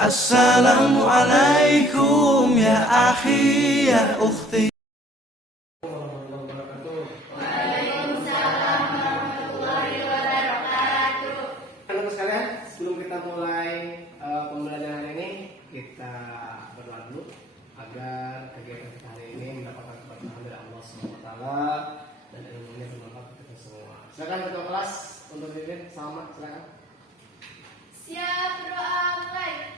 Assalamualaikum ya akhi ya ukhti. Waalaikumsalam warahmatullahi wabarakatuh. Teman-teman sekalian, sebelum kita mulai pembelajaran ini, kita berdoa dulu agar kegiatan kita hari ini mendapatkan keberkahan dari Allah SWT dan ilmunya bermanfaat untuk kita semua. Silakan ketua kelas untuk pimpin, sama silakan. Siap, berdoa mulai.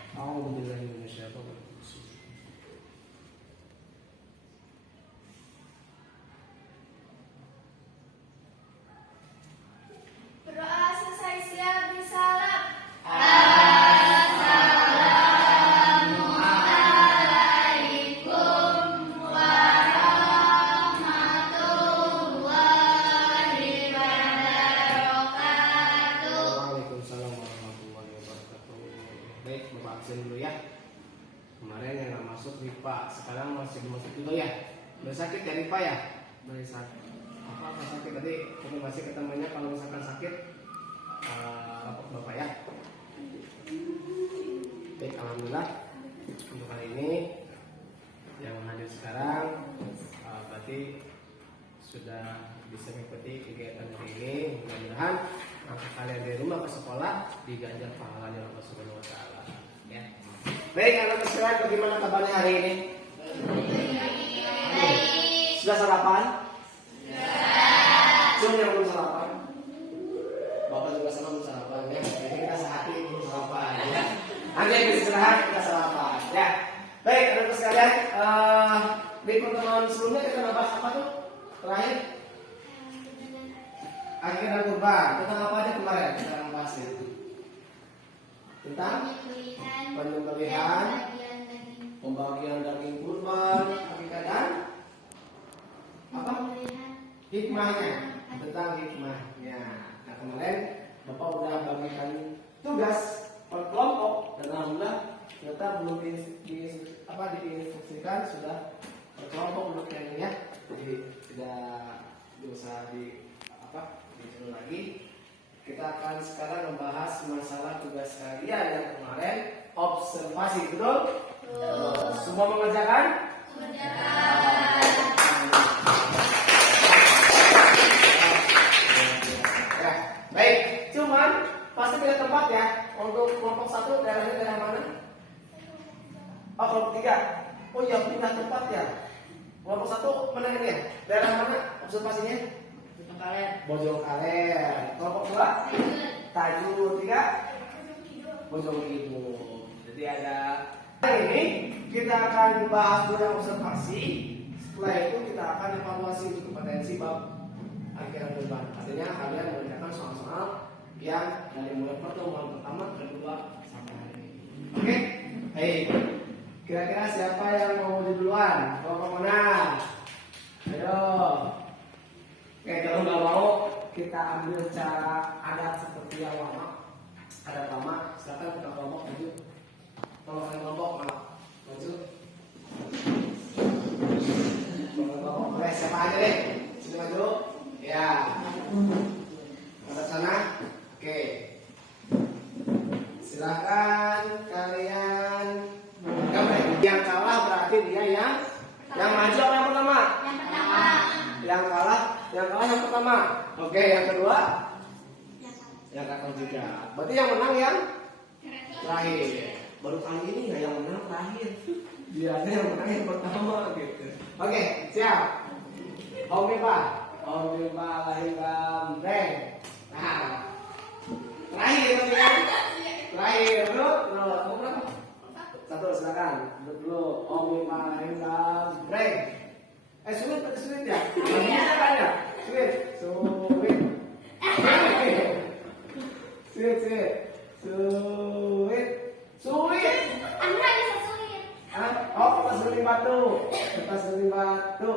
Berdoa selesai, siap, bisalam. Assalamualaikum warahmatullahi wabarakatuh. Waalaikumsalam warahmatullahi wabarakatuh. Baik, Bapak absen dulu ya. Kemarin yang nggak masuk Ripa, sekarang masih masuk dulu ya. Udah sakit ya Ripa ya? Udah sakit. Apa sakit tadi? Konfirmasi ketemunya kalau misalkan sakit, lapor Bapak ya. Baik, alhamdulillah untuk hari ini yang hadir sekarang berarti sudah bisa mengikuti kegiatan hari ini. Mudah-mudahan langkah kalian dari rumah ke sekolah diganjar pahalanya Allah Subhanahu wa taala ya. Baik, anak sekalian, bagaimana kabarnya hari ini? Sudah sarapan? Sudah. Yang belum sarapan? Bapak juga sama belum sarapan ya. Jadi kita sehati belum sarapan ya. Nanti habis istirahat kita sarapan ya. Baik, anak sekalian, di pertemuan sebelumnya kita bahas apa tuh? Terakhir akhiran kurban. Tentang apa aja kemarin kita bahas itu? Tentang penyembelihan, pembagian daging kurban, akikah dan apa? Hikmahnya, tentang hikmahnya. Nah, kemarin Bapak udah bagikan tugas per kelompok dan alhamdulillah kita belum diinstruksikan sudah per kelompok untuk yang ini ya. Jadi tidak usah disuruh lagi. Kita akan sekarang membahas masalah tugas kalian yang kemarin observasi, betul? Semua mengerjakan? Ya, baik. Cuman pasti beda tempat ya. Untuk kelompok 1 daerahnya daerah mana? Oh, kelompok 3. Oh iya, pindah tempat ya. Kelompok 1 mana ini ya? Daerah mana observasinya? Bojongkaler. Kelompok 2 Tajur. 3 Bojongkidul. Jadi ada ini kita akan bahas dulu yang observasi. Setelah itu kita akan evaluasi untuk kompetensi bab akhiran kurban. Artinya kalian mengerjakan soal-soal yang dari mulai pertemuan pertama, kedua sampai hari ini. Oke? Baik. Kira-kira siapa yang mau maju duluan? Kelompok mana? Ayo. Oke, kalau nggak mau kita ambil cara adat seperti yang lama. Adat lama, silakan kita kelompok maju. Kalau kalian kelompok maju. Kelompok, boleh siapa aja deh. Sini maju. Ya. Ke sana. Oke. Silakan kalian. Yang kalah berarti dia yang maju apa yang pertama? Yang kalah yang pertama. Oke, yang kedua? Yang kalah juga. Berarti yang menang yang terakhir. Baru kali ini nggak yang menang terakhir. Biasanya yang menang yang pertama gitu. Oke, siap. Om Bimba lahir gambreng. Nah, terakhir kan? Terakhir dulu. Mau berapa? 1, silakan. Dulu Om Bimba lahir gambreng. Sulit ya? Bisa kan ya? Sulit. Aku nggak bisa sulit. Oh, kertas suling batu.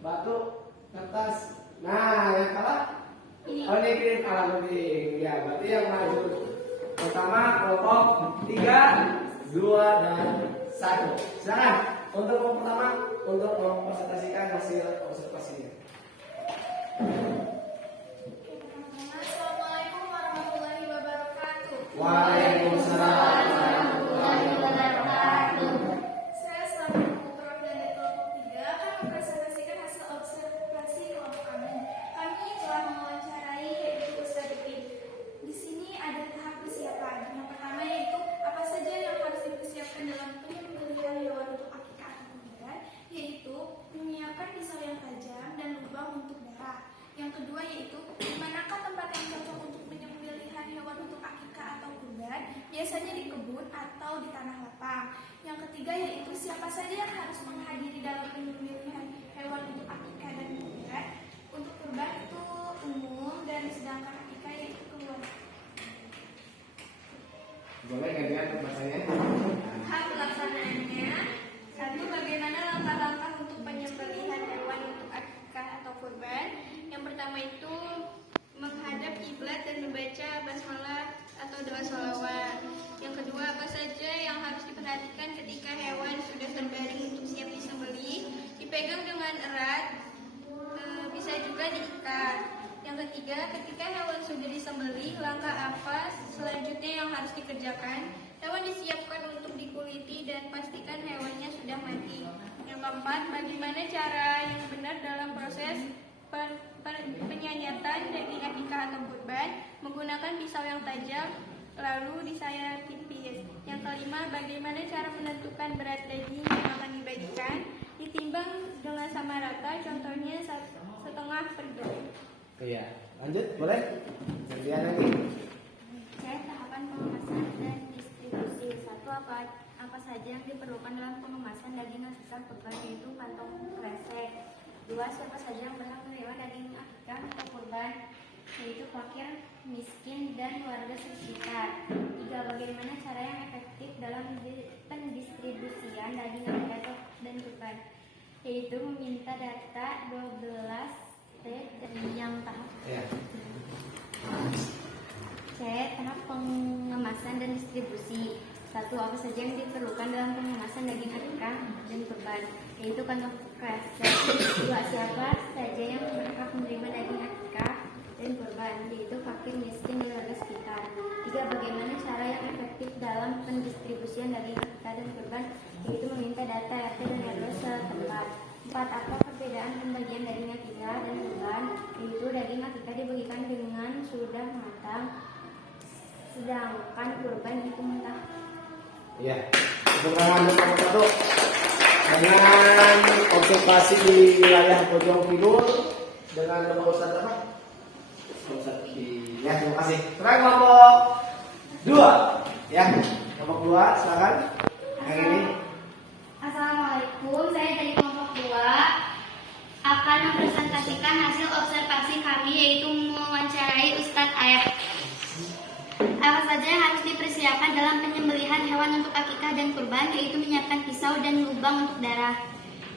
Batu, kertas. Nah, yang kalah? Oh, ini kalah lebih. Ya, berarti yang maju pertama kelompok 3, 2, dan 1. Silakan. Untuk kelompok pertama, untuk mempresentasikan hasil observasinya. Assalamualaikum warahmatullahi wabarakatuh. Waalaikumsalam warahmatullahi wabarakatuh. pisau yang tajam dan lubang untuk darah. Yang kedua yaitu di manakah tempat yang cocok untuk penyembelihan hewan untuk akikah atau kurban? Biasanya di kebun atau di tanah lapang. Yang ketiga yaitu siapa saja yang harus menghadiri dalam penyembelihan hewan untuk akikah dan kurban? Untuk kurban itu umum dan sedangkan akikah yaitu keluarga. Boleh gantian bahasanya? Tahap pelaksanaannya. 1. Bagaimana langkah-langkah untuk penyembelihan hewan untuk akikah atau kurban? Yang pertama itu menghadap kiblat dan membaca basmalah atau doa sholawat. Yang kedua, apa saja yang harus diperhatikan ketika hewan sudah terbaring untuk siap disembelih? Dipegang dengan erat, bisa juga diikat. Yang ketiga, ketika hewan sudah disembelih, langkah apa selanjutnya yang harus dikerjakan? Hewan disiapkan untuk dikuliti dan pastikan hewannya sudah mati. Yang keempat, bagaimana cara yang benar dalam proses penyayatan daging akikah atau kurban? Menggunakan pisau yang tajam, lalu disayat tipis. Yang kelima, bagaimana cara menentukan berat daging yang akan dibagikan? Ditimbang dengan sama rata, contohnya 1,5/2. Iya, lanjut boleh? Gantian lagi. Tahapan pengemasan dan distribusi. 1. Apa saja yang diperlukan dalam pengemasan daging akikah kurban, yaitu kantong kresek. 2. Siapa saja yang berhak menerima daging akikah atau kurban, yaitu fakir, miskin, dan warga sekitar. 3. Bagaimana cara yang efektif dalam pendistribusian daging akikah dan kurban, yaitu meminta data 12 dan yang tahap Iya. C. Tahap pengemasan dan distribusi. 1. Apa saja yang diperlukan dalam pengemasan daging akikah dan kurban, yaitu kantong kresek. 2. Siapa saja yang berhak menerima daging akikah dan kurban, yaitu fakir, miskin, dan warga sekitar. 3. Bagaimana cara yang efektif dalam pendistribusian daging akikah dan kurban, yaitu meminta data RT dan RW setempat. 4. Apa perbedaan pembagian daging akikah dan kurban, yaitu daging akikah dibagikan dengan sudah matang, sedangkan kurban itu mentah. Iya. Tepuk tangan untuk nomor 1. Dengan observasi di wilayah Bojong Kidul dengan Bapak Ustadz apa? Ustadz Ki. Ya, terima kasih. Sekarang kelompok 2. Ya, kelompok 2 silakan. Yang ini. Assalamualaikum, saya dari kelompok 2 akan mempresentasikan hasil observasi kami, yaitu mewawancarai Ustadz Aep. Apa saja yang harus dipersiapkan dalam penyembelihan hewan untuk akikah dan kurban, yaitu menyiapkan pisau dan lubang untuk darah.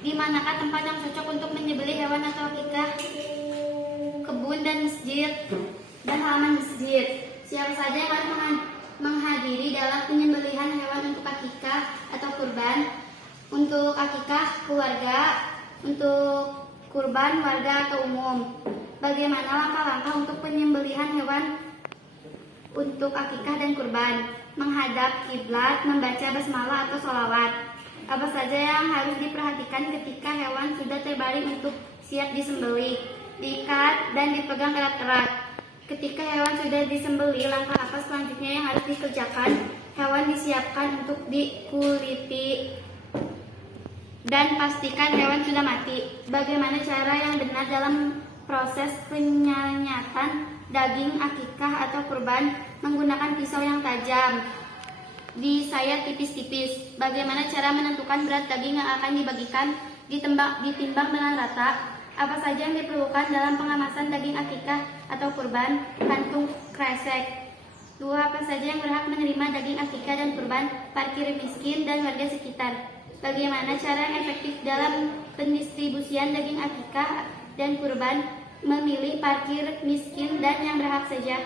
Di manakah tempat yang cocok untuk menyembelih hewan atau akikah? Kebun dan masjid dan halaman masjid. Siapa saja yang harus menghadiri dalam penyembelihan hewan untuk akikah atau kurban? Untuk akikah keluarga, untuk kurban warga atau umum. Bagaimana langkah-langkah untuk penyembelihan hewan untuk akikah dan kurban? Menghadap kiblat, membaca basmalah atau sholawat. Apa saja yang harus diperhatikan ketika hewan sudah terbaring untuk siap disembelih? Diikat dan dipegang erat-erat. Ketika hewan sudah disembelih, langkah apa selanjutnya yang harus dikerjakan? Hewan disiapkan untuk dikuliti dan pastikan hewan sudah mati. Bagaimana cara yang benar dalam proses penyayatan daging akikah atau kurban? Menggunakan pisau yang tajam, disayat tipis-tipis. Bagaimana cara menentukan berat daging yang akan dibagikan? Ditimbang dengan rata. Apa saja yang diperlukan dalam pengemasan daging akikah atau kurban? Kantung kresek. 2. Apa saja yang berhak menerima daging akikah dan kurban? Fakir, miskin, dan warga sekitar. Bagaimana cara yang efektif dalam pendistribusian daging akikah dan kurban? Memilih parkir, miskin, dan yang berhak saja.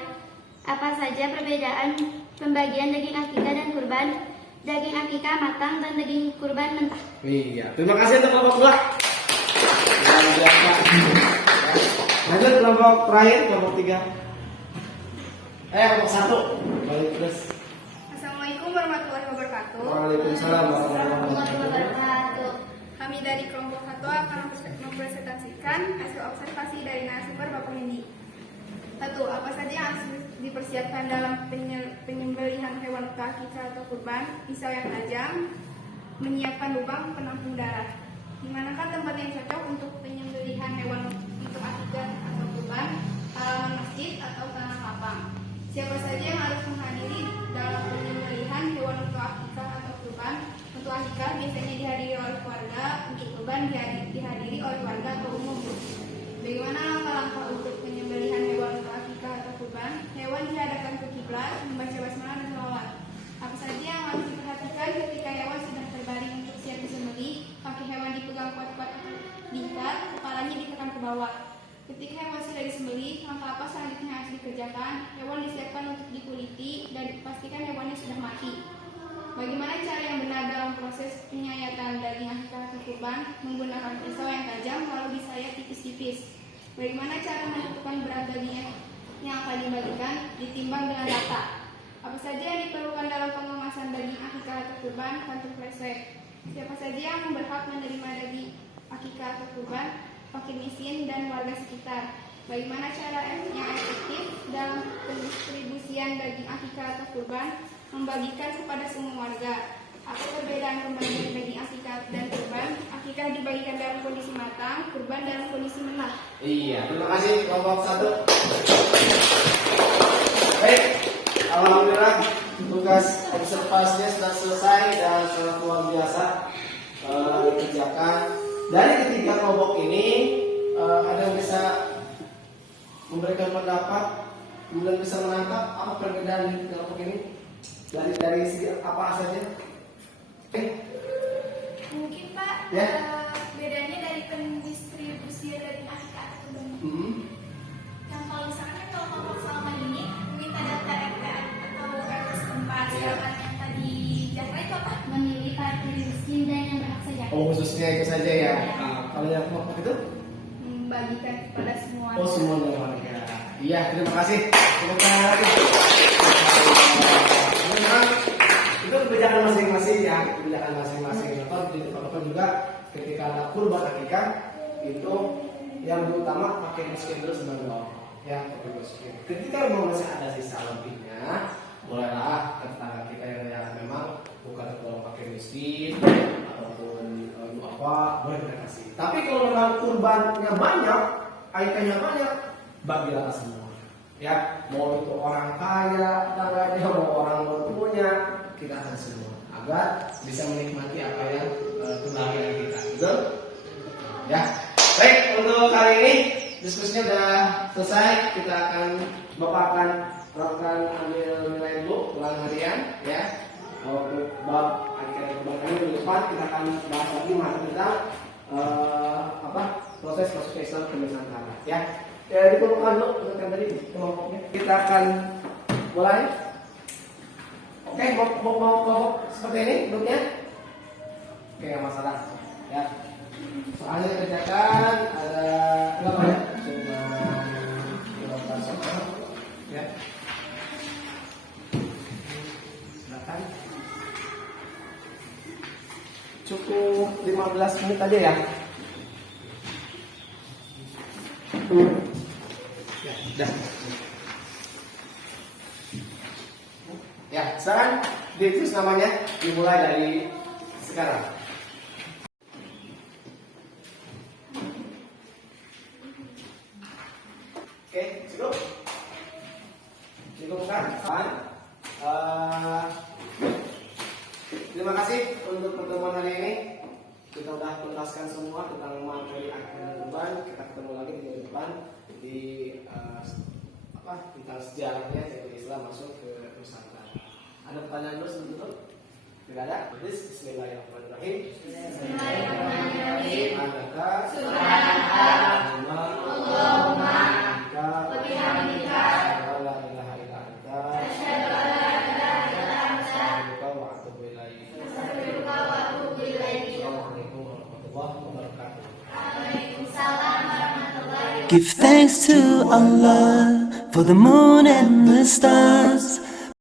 Apa saja perbedaan pembagian daging akikah dan kurban? Daging akikah matang dan daging kurban mentah. Iya, terima kasih untuk kelompok 2. Lanjut kelompok terakhir, kelompok 3. Kelompok 1. Balik terus. Assalamualaikum warahmatullahi wabarakatuh. Waalaikumsalam warahmatullahi Wabarakatuh. Kami dari kelompok 1 akan mempresentasikan hasil observasi dari narasumber Bapak Hendi. 1. Apa saja yang harus dipersiapkan dalam penyembelihan hewan akikah atau kurban? Pisau yang tajam, menyiapkan lubang penampung darah. Di manakah tempat yang cocok untuk penyembelihan hewan untuk akikah atau kurban? Halaman masjid atau tanah lapang? Siapa saja yang harus menghadiri dalam penyembelihan hewan untuk akikah atau kurban? Untuk akikah biasanya dihadiri oleh keluarga, untuk kurban dihadiri oleh warga atau umum. Bagaimana langkah-langkah untuk penyembelihan hewan untuk akikah atau kurban? Hewan dihadapkan ke kiblat, membaca basmalah dan sholawat. Apa saja yang harus diperhatikan ketika hewan sudah terbaring untuk siap disembelih? Kaki hewan dipegang kuat-kuat atau diikat, kepalanya ditekan ke bawah. Ketika hewan sudah disembelih, langkah apa selanjutnya harus dikerjakan? Hewan disiapkan untuk dikuliti dan dipastikan hewannya sudah mati. Bagaimana cara yang benar dalam proses penyayatan daging akikah atau kurban? Menggunakan pisau yang tajam lalu disayat tipis-tipis. Bagaimana cara menentukan berat daging yang akan dibagikan? Ditimbang dengan rata. Apa saja yang diperlukan dalam pengemasan daging akikah atau kurban? Kantung kresek. Siapa saja yang berhak menerima daging akikah atau kurban? Fakir miskin dan warga sekitar. Bagaimana cara yang efektif dalam pendistribusian daging akikah atau kurban? Membagikan kepada semua warga. Apa perbedaan pembagian daging akikah dan kurban? Akikah dibagikan dalam kondisi matang, kurban dalam kondisi mentah. Iya, terima kasih kelompok 1. Baik, alhamdulillah tugas observasinya sudah selesai dan sangat luar biasa dikerjakan. Dari ketiga kelompok ini ada yang bisa memberikan pendapat, kemudian bisa menangkap apa perbedaan di kelompok ini dari segi apa saja? Mungkin Pak, Ya. bedanya dari pendistribusian daging akikah atau kurban. Yang kalau misalkan kalau kelompok selama ini meminta data RT atau RT setempat, sedangkan yang tadi Jafra itu apa? Memilih fakir miskin dan yang berhak saja. Oh, khususnya itu saja ya. Kalau yang kelompok itu? Membagikan kepada semua. Oh, semua warga. Iya, terima kasih. Terima kasih. Memang itu kebijakan masing-masing ya, kebijakan masing-masing. Atau di tempat juga ketika ada kurban akikah itu yang utama pakai miskin dulu sebagai orang ya, pakai miskin. Ketika memang masih ada sisa lebihnya, bolehlah tetangga kita yang memang bukan kalau pakai miskin ataupun apa boleh kita kasih. Tapi kalau memang kurbannya banyak, akikahnya banyak, bagilah semua. Ya, mau itu orang kaya, tangganya, mau orang berpunya, kita kasih semua agar bisa menikmati apa yang kebahagiaan kita. Betul? Ya. Baik, untuk kali ini diskusinya sudah selesai. Kita akan akan ambil nilai dulu ulang harian ya. Untuk bab akhir kebaikan minggu depan kita akan bahas lagi tentang proses masuk ke Islam ke Nusantara ya. Ya, dikumpulkan dulu untuk tadi kelompoknya. Kita akan mulai. Oke, mau kelompok seperti ini bentuknya? Oke, nggak masalah. Ya. Soalnya kerjakan ada berapa ya? Ya. Silakan. Cukup 15 menit aja ya. Ya, dah. Ya, sekarang ditulis namanya dimulai dari sekarang. Oke, cukup? Cukup kan? Terima kasih untuk pertemuan hari ini. Kita sudah tuntaskan semua tentang materi akhir dan kurban. Kita ketemu lagi di minggu depan di tentang sejarahnya yaitu Islam masuk ke Nusantara. Ada pertanyaan dulu sebelum itu? Tidak ada? Bismillahirrahmanirrahim. Bismillahirrahmanirrahim. Adakah? Subhanallah. Allahumma. Wa bihamdika. La ilaha illa anta. Asyhadu an la ilaha illa anta. Astaghfiruka wa atubu ilaik. Astaghfiruka wa atubu ilaik. Assalamualaikum warahmatullahi wabarakatuh. Waalaikumsalam warahmatullahi wabarakatuh. Give thanks to Allah for the moon and the stars.